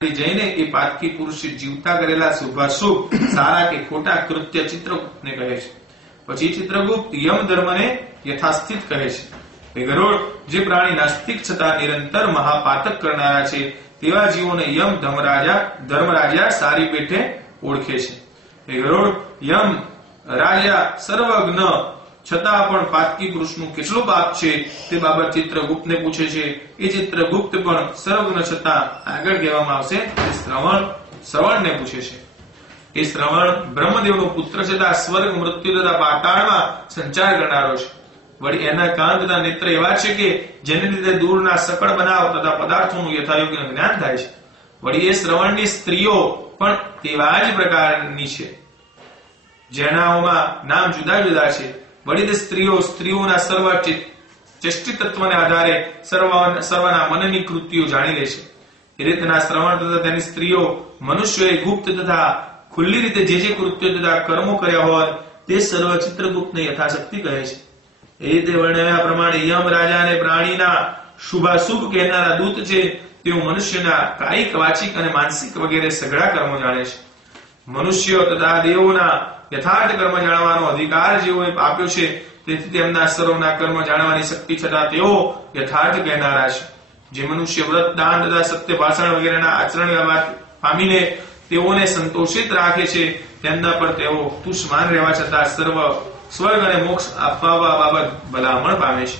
જઈને એ પાતકી પુરુષે જીવતા કરેલા શુભાશુભ સારા કે ખોટા કૃત્ય ચિત્રગુપ્તને કહે છે. પછી ચિત્રગુપ્ત યમ ધર્મને યથાસ્થિત કહે છે. ગરુડ જે પ્રાણી નાસ્તિક છતાં નિરંતર મહાપાતક કરનારા છે તેવા જીવોને યમ ધર્મરાજા સારી પેઠે ઓળખે છે. ગરુડ યમ રાજા સર્વજ્ઞ છતાં પણ પાતકી પુરુષનું કેટલું પાપ છે તે બાબત ચિત્રગુપ્તને પૂછે છે. એ ચિત્રગુપ્ત પણ સર્વજ્ઞ છતાં આગળ કહેવામાં આવશે શ્રવણને પૂછે છે. એ શ્રવણ બ્રહ્મદેવનો પુત્ર છતાં સ્વર્ગ મૃત્યુ તથા પાતાળમાં સંચાર કરનારો છે. વળી એના કાન તથા નેત્ર એવા છે કે જેને લીધે દૂરના સકળ બનાવ તથા પદાર્થોનું યથાયોગ્ય જ્ઞાન થાય છે. વળી એ શ્રવણની સ્ત્રીઓ પણ તેવા જ પ્રકારની છે જેનાઓમાં નામ જુદા જુદા છે. વળી તે સ્ત્રીઓના સર્વ ચેષ્ટિ તત્વને આધારે સર્વના મનની કૃત્યો જાણી લે છે. એ રીતના શ્રવણ તથા તેની સ્ત્રીઓ મનુષ્યોએ ગુપ્ત તથા ખુલ્લી રીતે જે કૃત્યો તથા કર્મો કર્યા હોય તે સર્વ ચિત્રગુપ્તને યથાશક્તિ કહે છે. એ રીતે વર્ણવ્યા પ્રમાણે યમ રાજા અને પ્રાણીના શુભાશુભ કહેનારા દૂત છે તેઓ મનુષ્યના કાયિક વાચિક અને માનસિક વગેરે સઘળા કર્મો જાણે છે. મનુષ્યો તથા દેવોના યથાર્થ કર્મ જાણવાનો અધિકાર જેઓએ આપ્યો છે તેથી તેમના સર્વના કર્મ જાણવાની શક્તિ છતાં તેઓ યથાર્થ કહેનારા છે. જે મનુષ્ય વ્રત દાન તથા સત્ય ભાષણ વગેરેના આચરણ પામીને તેઓને સંતોષિત રાખે છે તેમના પર તેઓ તુષ્માન રહેવા છતાં સ્વર્ગ અને મોક્ષ આપવા બાબત ભલામણ પામે છે.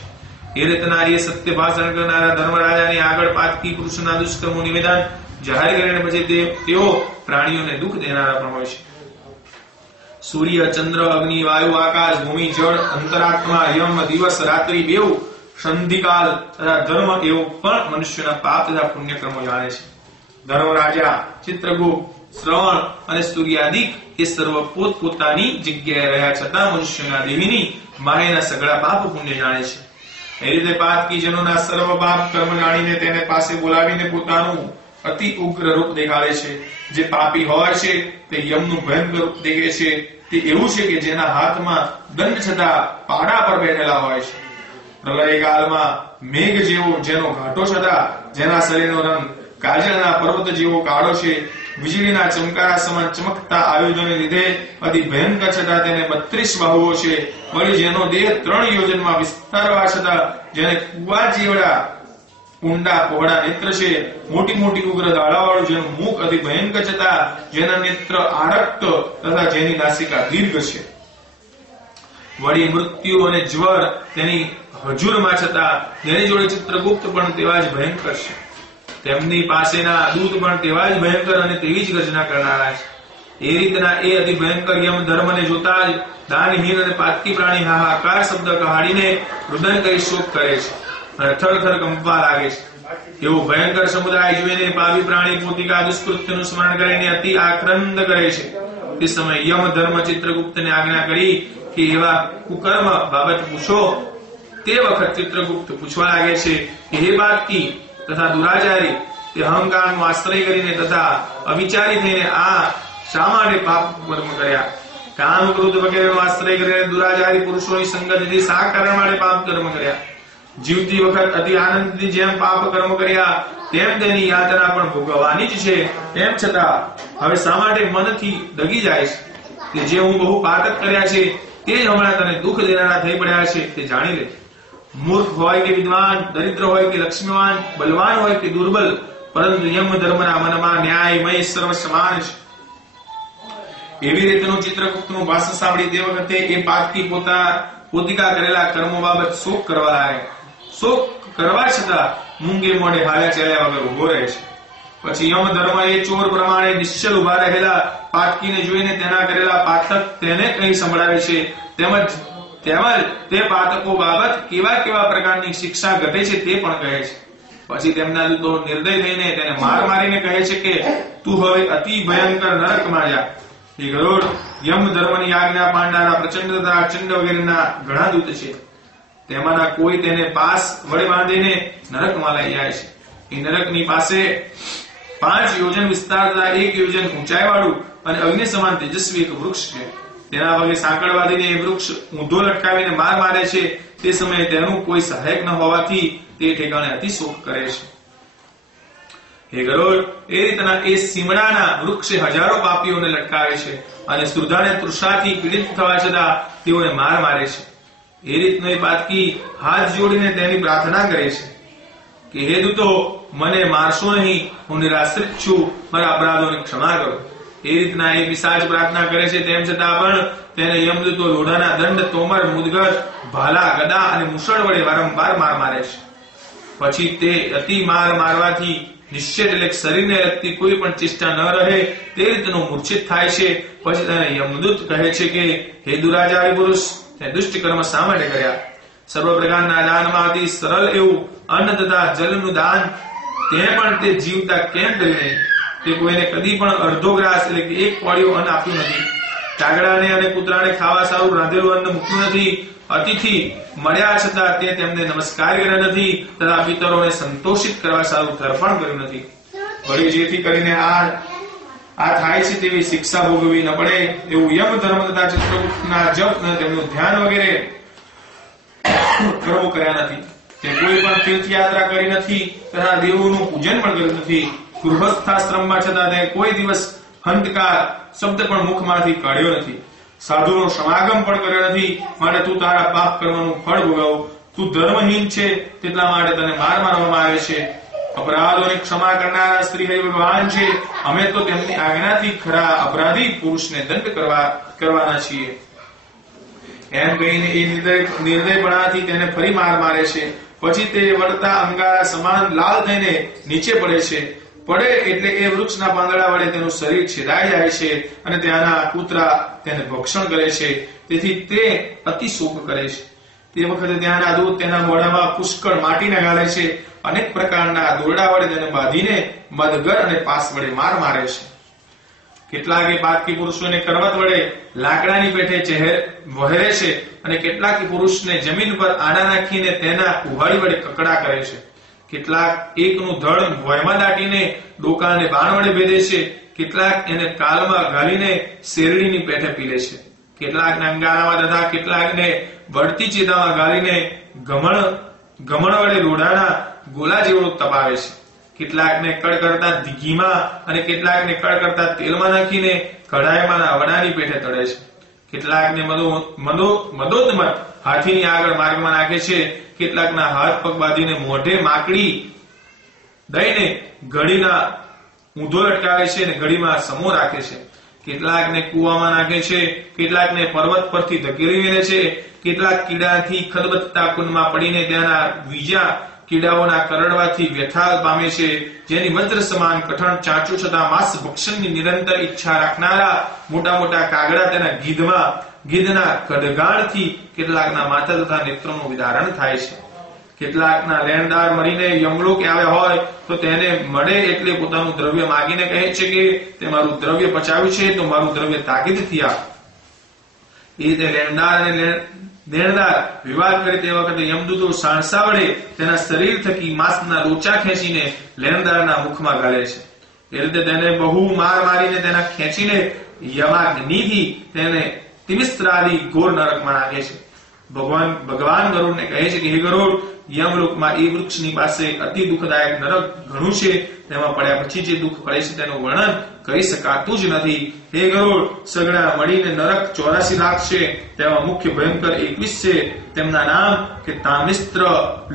એ રીતના એ સત્ય ભાષણ કરનારા ધર્મરાજાની આગળ પાતકી પુરુષના દુષ્કર્મો નિવેદન જાહેર કરીને પછી તેઓ પ્રાણીઓને દુઃખ દેનારા પણ હોય છે. સૂર્ય ચંદ્ર અગ્નિ વાયુ આકાશ ભૂમિ જળ અંતરાત્મા યમ દિવસ રાત્રિ બેઉ સંધિકાલ તથા ધર્મ એવો પણ મનુષ્યના પાપ તથા પુણ્ય કર્મો જાણે છે. ધર્મરાજા ચિત્રગુપ્ત શ્રવણ અને સૂર્યાદિક એ સર્વ પોતપોતાની જગ્યાએ રહ્યા છતાં મનુષ્યના દેવીની માયાના સગળા પાપ પુણ્ય જાણે છે. એ રીતે પાતકી જનોના સર્વ પાપ કર્મ જાણીને તેને પાસે બોલાવીને પોતાનું અતિ ઉગ્ર રૂપ દેખાડે છે. જે પાપી હોય છે તે યમનું ભયંકર રૂપ દેખે છે. તે એવું છે કે જેના હાથમાં દંડ છતાં પાડા પર બેઠેલા હોય છે. પ્રલયકાળમાં મેઘ જેવો જેનો ઘાટો છતાં જેના શરીરનો રંગ કાજળના પર્વત જેવો કાળો છે. વીજળીના ચમકારા સમાન ચમકતા આયુધોને લીધે અતિ ભયંકર છતાં તેને 32 બાહુઓ છે. વળી જેનો દેહ 3 યોજનમાં વિસ્તારવા છતાં જેને કુવા જેવડા ઊંડા પહોળા નેત્ર છે. મોટી મોટી ઉગ્ર દાડાવાળું જેનું મુખ અતિ ભયંકર છતાં જેના નેત્ર આરક્ત તથા જેની નાસિકા દીર્ઘ છે. વળી મૃત્યુ અને જ્વર તેની હજુરમાં છતાં જેની જોડે ચિત્રગુપ્ત પણ તેવા જ ભયંકર છે. તેમની પાસેના દૂત પણ તેવા જ ભયંકર અને તેવી જ ગર્જના કરનારા છે. એ રીતના એ અતિ ભયંકર યમ ધર્મને જોતા જ દાનહીન અને પાતકી પ્રાણી હાહાકાર શબ્દ કહાડીને રુદન કરી શોક કરે છે અને થરથર કંપવા લાગે છે. એવો ભયંકર સમુદાય જોઈને પાપી પ્રાણી પોતિકા દુષ્કૃત્યનું સ્મરણ કરીને અતિ આક્રંદ કરે છે. તે સમય યમ ધર્મ ચિત્રગુપ્તને આજ્ઞા કરી કે એવા કુકર્મ બાબત પૂછો. તે વખત ચિત્રગુપ્ત પૂછવા લાગે છે કે હે પાતકી તથા દુરાચારી તે અહંકારનો આશ્રય કરીને તથા અવિચારી થઈને આ શા માટે પાપ કર્મ કર્યા? કામ ક્રોધ વગેરેનો આશ્રય કરીને દુરાચારી પુરુષોની સંગતથી શા કારણ માટે પાપ કર્મ કર્યા? જીવતી વખત અતિ આનંદથી જેમ પાપ કર્મ કર્યા તેમ તેની યાતના પણ ભોગવવાની જ છે. તેમ છતાં હવે શા માટે મનથી દગી જાય છે કે જે હું બહુ પાતક કર્યા છે તે જ હમણાં તને દુઃખ દેનારા થઈ પડ્યા છે તે જાણી લે. મૂર્ખ હોય કે વિદ્વાન, દરિદ્ર હોય કે લક્ષ્મીવાન, બલવાન હોય કે દુર્બલ, પરંતુ યમ ધર્મના મનમાં ન્યાયમય સર્વ સમાન છે. એવી રીતનું ચિત્રગુપ્તનું ભાષણ સાંભળી તે વખતે એ પાતકી પોતિકા કરેલા કર્મો બાબત શોક કરવા લાગે. શોક કરવા છતાં મૂંગે મોઢે હાલ્યા ચાલ્યા વગર ઉભો રહે છે. પછી યમ ધર્મ એ ચોર પ્રમાણે નિશ્ચલ ઉભા રહેલા પાતકીને જોઈને તેના કરેલા પાતક તેને કંઈ સંભળાવે છે. તેમજ તે પાતકો બાબત કેવા પ્રકારની શિક્ષા ઘટે છે તે પણ કહે છે. પછી તેમના દૂતો નિર્દય થઈને તેને મારીને કહે છે કે તું હવે અતિ ભયંકર નરકમાં જા. એ ગરુડ યમ ધર્મની આજ્ઞા પાડનારા પ્રચંડ તથા ચંડ વગેરેના ઘણા દૂત છે. તેમાંના કોઈ તેને પાસ વડે બાંધીને નરકમાં લઈ જાય છે. એ નરકની પાસે 5 યોજન વિસ્તાર તથા 1 યોજન ઊંચાઈ વાળું અને અગ્નિ સમાન તેજસ્વી એક વૃક્ષ છે. તેના પગે સાંકળ બાંધીને એ વૃક્ષ ઊંધો લટકાવીને મારે છે. તે સમયે તેનું કોઈ સહાયક ન હોવાથી તે ઠેકાણે અતિ શોક કરે છે. હે ગરુડ, એ રીતના એ સીમડાના વૃક્ષે હજારો પાપીઓને લટકાવે છે અને સુરધાને તૃષાથી પીડિત થવા છતાં તેઓને માર મારે છે. એ રીતનો એ પાતકી હાથ જોડીને તેની પ્રાર્થના કરે છે કે હે દૂતો, મને મારશો નહીં, હું નિરાશ્રિત છું, મારા અપરાધોની ક્ષમા કરો. એ રીતના એ પિશાચ પ્રાર્થના કરે છે, તેમ છતાં પણ તેને યમદૂતો લોઢાના દંડ, તોમર, મુદગર, ભાલા, ગદા અને મુસળ વડે વારંવાર માર મારે છે. પછી તે અતિ માર મારવાથી નિશ્ચિત એટલે શરીરને લગતી કોઈ પણ ચેષ્ટા ન રહે તે રીતનો મૂર્છિત થાય છે. પછી તેને યમદૂત કહે છે કે હે દુરાચારી પુરુષ, તે દુષ્ટ કર્મ શા માટે કર્યા? સર્વ પ્રકારના દાનમાં અતિ સરળ એવું અન્ન તથા જલનું દાન તે પણ તે જીવતા કેમ કર્યું નહીં? તે કોઈને કદી પણ અડધો ગ્રાસ એટલે કે એક કોળિયો અન્ન આપ્યું નથી. કાગડાને અને કૂતરાને ખાવા સારું રાંધેલું અન્ન મૂક્યું નથી. અતિથિ મળ્યા છતાં તે તેમને નમસ્કાર કર્યા નથી તથા પિતરોને સંતોષિત કરવા સારું તર્પણ કર્યું નથી. વળી જેથી કરીને આ થાય છે તેવી શિક્ષા ભોગવવી ન પડે એવું યમ ધર્મ તથા ચિત્રગુપ્તના જપ અને તેમનું ધ્યાન વગેરે કર્મો કર્યા નથી. તે કોઈ પણ તીર્થયાત્રા કરી નથી તથા દેવોનું પૂજન પણ કર્યું નથી. ગૃહસ્થાશ્રમમાં છતાં તે કોઈ દિવસ હંતકાર શબ્દ પણ મુખમાંથી કાઢ્યો નથી. સાધુનો સમાગમ પણ કર્યો નથી. માટે તું તારા પાપ કર્મનું ફળ ભોગવ. તું ધર્મહીન છે તેટલા માટે તને માર મારવામાં આવે છે. અપરાધોની ક્ષમા કરનારા શ્રી હરિ ભગવાન છે. અમે તો તેમની આજ્ઞાથી ખરા અપરાધી પુરુષને દંડ કરવાના છીએ. એમ કહીને એ નિર્દયપણાથી તેને ફરી માર મારે છે. પછી તે વળતા અંગારા સમાન લાલ થઈને નીચે પડે છે. પડે એટલે એ વૃક્ષના પાંદડા વડે તેનું શરીર છેદાઈ જાય છે અને ત્યાંના કૂતરા તેને ભક્ષણ કરે છે. તેથી તે અતિ શોક કરે છે. તે વખતે ત્યાંના દૂત તેના મોઢામાં પુષ્કળ માટીને ગાળે છે. અનેક પ્રકારના દોરડા વડે તેને બાંધીને મદગર અને પાસ વડે માર મારે છે. કેટલાકે પાતકી પુરુષોને કરવત વડે લાકડાની પેઠે વહેરે છે અને કેટલાક પુરુષને જમીન પર આડા નાખીને તેના કુહાડી વડે કકડા કરે છે. કેટલાક એકનું ધડ ભોયમાં દાટીને ડોકાને બાણ વડે ભેદે છે. કેટલાક એને કાલમાં ઘાલીને શેરડીની પેઠે પીલે છે. કેટલાકને અંગારામાં તથા કેટલાકને વળતી ચેતામાં ગાલીને ગમણ વડે લોઢાના ગોલા જેવડું તપાવે છે. કેટલાકને કડ કરતા ઘીમાં અને કેટલાકને કડ કરતા તેલમાં નાખીને કઢાઈમાં વડાની પેઠે તળે છે. કેટલાકને મદોદમત હાથીની આગળ માર્ગમાં નાખે છે. કેટલાકના હાથ પગ બાંધીને મોઢે માકડી દઈને ઘડીના ઊંધો લટકાવે છે અને ઘડીમાં સમો રાખે છે. કેટલાકને કૂવામાં નાખે છે. કેટલાકને પર્વત પરથી ધકેલી મેલે છે. કેટલાક કીડાથી ખદબદતા કુંડમાં પડીને ત્યાંના બીજા કીડાઓના કરડવાથી વ્યથા પામે છે. જેની વજ્ર સમાન કઠણ ચાંચું છતાં માંસ ભક્ષણની નિરંતર ઈચ્છા રાખનારા મોટા મોટા કાગડા તેના ગીધના કડગાણથી કેટલાકના માથા તથા નેત્રોનું વિદારણ થાય છે. કેટલાકના લેણદાર મરીને યમલોકે આવ્યા હોય તો તેને મળે એટલે પોતાનું દ્રવ્ય માગીને કહે છે કે તે મારું દ્રવ્ય પચાવ્યું છે તો મારું દ્રવ્ય તાકીદથી આપ. એ તે લેણદાર અને દેણદાર વિવાદ કરે તે વખતે યમદૂતો સાણસા વડે તેના શરીર થકી માંસના લોચા ખેંચીને લેણદારના મુખમાં ગાળે છે. એ રીતે તેને બહુ માર મારીને તેના ખેંચીને યમાગ્નિથી તેને તિમિસ્ત્રાદી ઘોર નરકમાં નાખે છે. ભગવાન ગરુડને કહે છે કે હે ગરુડ, યમલોકમાં એ વૃક્ષની પાસે અતિ દુઃખદાયક નરક ઘણું છે. તેમાં પડ્યા પછી જે દુઃખ પડે છે તેનું વર્ણન કરી શકાતું જ નથી. હે ગરુડ, સગડા મળીને નરક 84 લાખ છે. તેમાં મુખ્ય ભયંકર 21 છે. તેમના નામ કે તામિસ્ત્ર,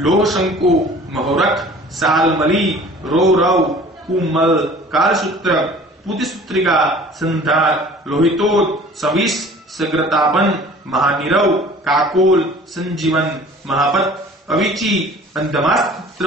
લોહશંકુ, મહોરખ, સાલમલી, રૌરવ, કુમલ, કાલસૂત્ર, પુતિસૂત્રિકા, સંધાર, લોહિતોદ, સવિસ, સગ્રતાપન, મહાનિરવ, કાકોલ, સંજીવન, મહાપત, અવિચી, અંધમાસ્ત્ર,